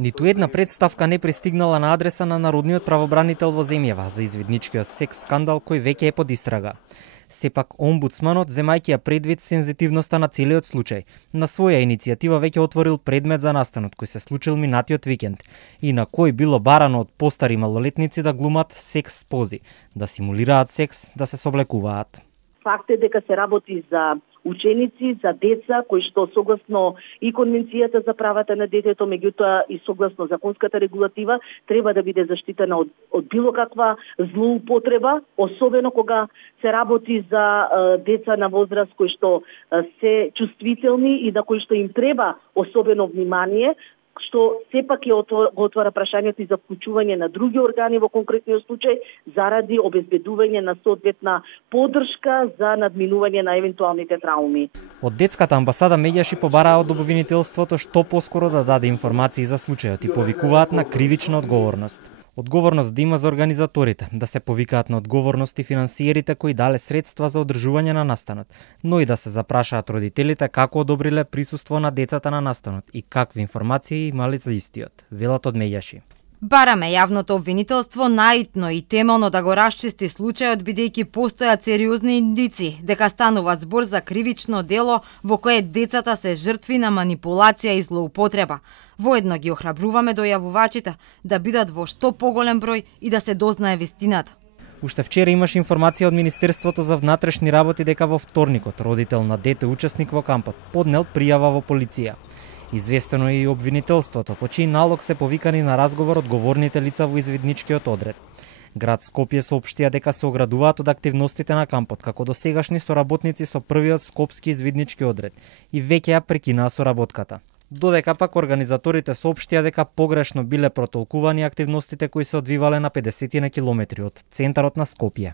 Ниту една представка не пристигнала на адреса на народниот правобранител во земјава за извидничкиот секс скандал кој веќе е под истрага. Сепак, омбудсманот, земајќи ја предвид сензитивноста на целиот случај, на своја иницијатива веќе отворил предмет за настанот кој се случил минатиот викенд и на кој било барано од постари малолетници да глумат секс пози, да симулираат секс, да се соблекуваат. Факт е дека се работи за ученици, за деца кои што согласно и Конвенцијата за правата на детето, меѓутоа и согласно законската регулатива, треба да биде заштитена од било каква злоупотреба, особено кога се работи за деца на возраст кои што се чувствителни и на кои што им треба особено внимание, што сепак го отвара прашањето и за вклучување на други органи во конкретниот случај заради обезбедување на соодветна поддршка за надминување на евентуалните трауми. Од детската амбасада меѓаши побараа од обвинителството што поскоро да даде информации за случајот и повикуваат на кривична одговорност. Одговорност да има за организаторите, да се повикаат на одговорност и финансиерите кои дале средства за одржување на настанот, но и да се запрашаат родителите како одобриле присуство на децата на настанот и какви информации имале за истиот, велат од меѓаши. Бараме јавното обвинителство наитно и темелно да го расчисти случајот, бидејќи постојат сериозни индици дека станува збор за кривично дело во кое децата се жртви на манипулација и злоупотреба. Воедно ги охрабруваме дојавувачите да бидат во што поголем број и да се дознае вистината. Уште вчера имаше информација од Министерството за внатрешни работи дека во вторникот родител на дете учесник во кампот поднел пријава во полиција. Известено е и обвинителството, по чиј налог се повикани на разговор одговорните лица во извидничкиот одред. Град Скопје соопштија дека се оградуваат од активностите на кампот, како досегашни соработници со првиот скопски извиднички одред и веќе ја прекинаа соработката. Додека пак организаторите соопштија дека погрешно биле протолкувани активностите кои се одвивале на 50 на километри од центарот на Скопје.